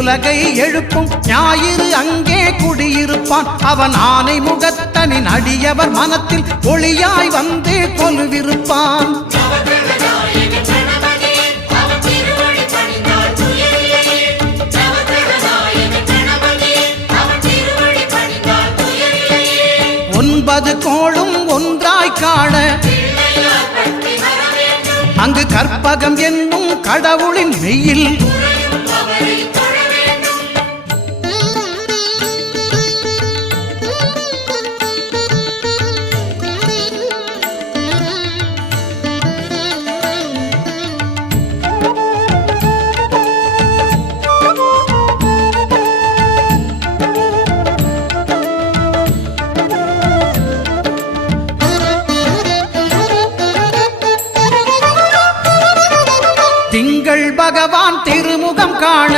உலகை எழுப்பும் ஞாயிறு அங்கே குடியிருப்பான். அவன் ஆனை முகத்தனின் அடியவர் மனத்தில் ஒளியாய் வந்து கொலுவிருப்பான். ஒன்பது கோளும் ஒன்றாய் காண அங்கு கற்பகம் என்னும் கடவுளின் மெய்யில் திங்கள் பகவான் திருமுகம் காண